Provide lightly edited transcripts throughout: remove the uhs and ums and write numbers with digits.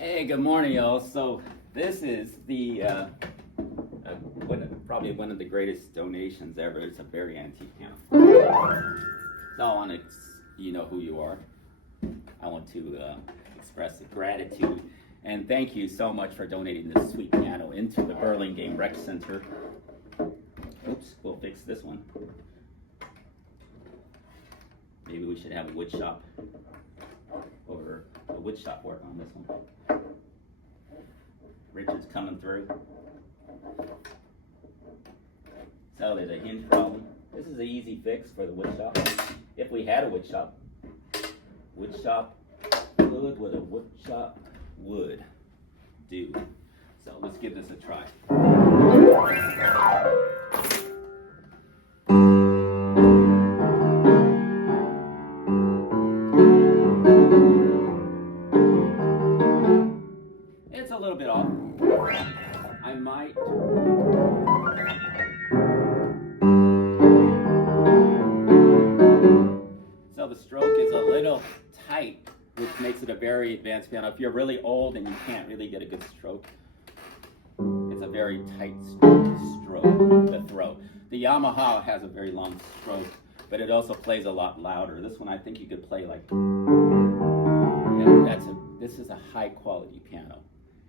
Hey, good morning, y'all. So this is the probably one of the greatest donations ever. It's a very antique piano. So I want to, you know who you are. I want to express gratitude and thank you so much for donating this sweet piano into the Burlingame Rec Center. Oops, we'll fix this one. Maybe we should have a wood shop work on this one. Richard's coming through. So there's a hinge problem. This is an easy fix for the wood shop. If we had a wood shop fluid with a wood shop would do. So let's give this a try. It's a little bit off. I might. So the stroke is a little tight, which makes it a very advanced piano. If you're really old and you can't really get a good stroke, it's a very tight stroke, the throat. The Yamaha has a very long stroke, but it also plays a lot louder. This one I think you could play like, this is a high quality piano.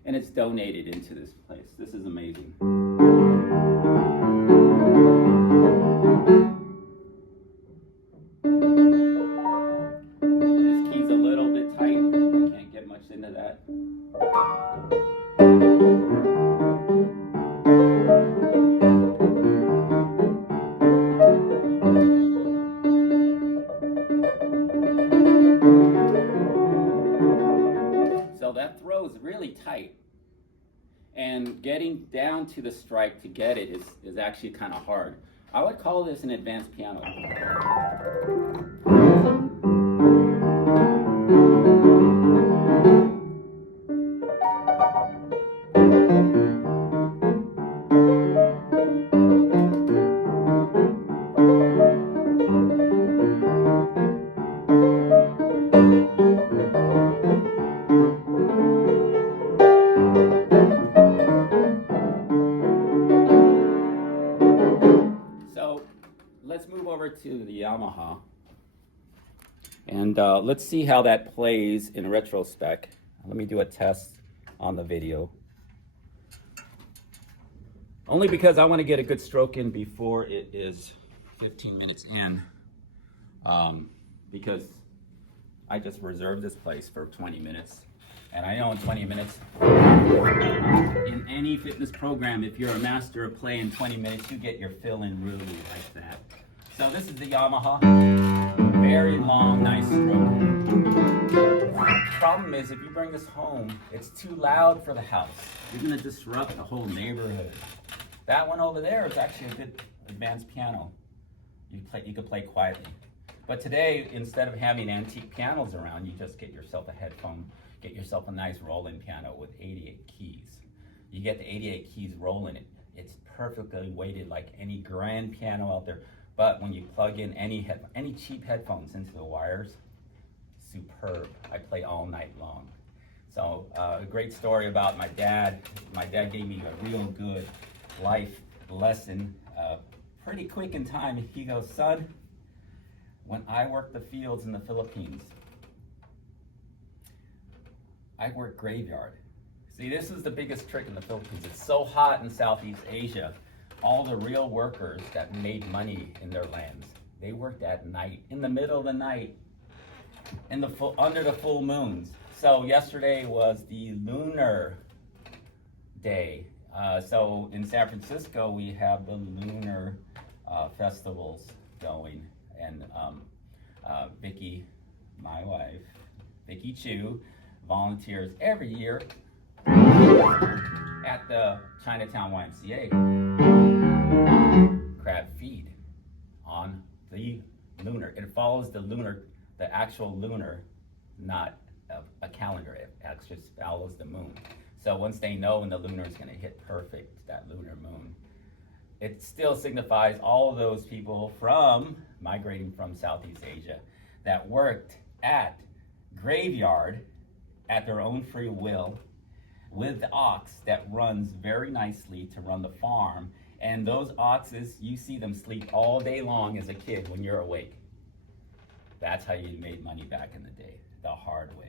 And it's donated into this place. This is amazing. This key's a little bit tight. I can't get much into that. So that throw is really tight. And getting down to the strike to get it is actually kind of hard. I would call this an advanced piano. Let's move over to the Yamaha and let's see how that plays in retrospect. Let me do a test on the video. Only because I want to get a good stroke in before it is 15 minutes in, because I just reserved this place for 20 minutes. And I know in 20 minutes, in any fitness program, if you're a master of play in 20 minutes, you get your fill in really like that. So this is the Yamaha. Very long, nice stroke. Problem is, if you bring this home, it's too loud for the house. You're gonna disrupt the whole neighborhood. That one over there is actually a good advanced piano. You could play quietly. But today, instead of having antique pianos around, you just get yourself a headphone, get yourself a nice Roland piano with 88 keys. You get the 88 keys rolling it. It's perfectly weighted like any grand piano out there. But when you plug in any cheap headphones into the wires, superb. I play all night long. So a great story about my dad. My dad gave me a real good life lesson, pretty quick in time. He goes, son, when I worked the fields in the Philippines, I worked graveyard. See, this is the biggest trick in the Philippines. It's so hot in Southeast Asia. All the real workers that made money in their lands, they worked at night, in the middle of the night, under the full moons. So yesterday was the lunar day. So in San Francisco, we have the lunar festivals going. And Vicky, my wife, Vicky Chu, volunteers every year at the Chinatown YMCA crab feed on the lunar. It follows the actual lunar, not a calendar. It actually follows the moon. So once they know when the lunar is going to hit perfect, that lunar moon, it still signifies all of those people migrating from Southeast Asia that worked at graveyard at their own free will with the ox that runs very nicely to run the farm. And those oxes, you see them sleep all day long as a kid when you're awake. That's how you made money back in the day, the hard way.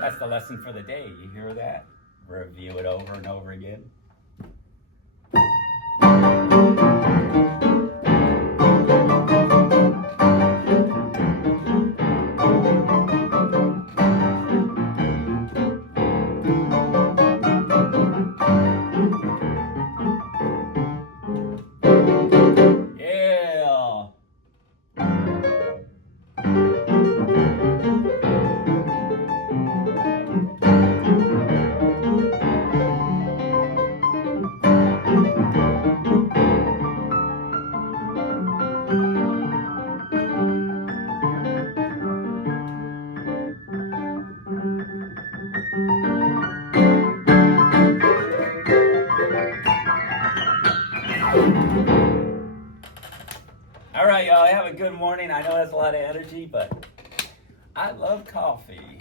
That's the lesson for the day. You hear that? Review it over and over again. Yeah. All right, y'all, have a good morning. I know that's a lot of energy, but I love coffee.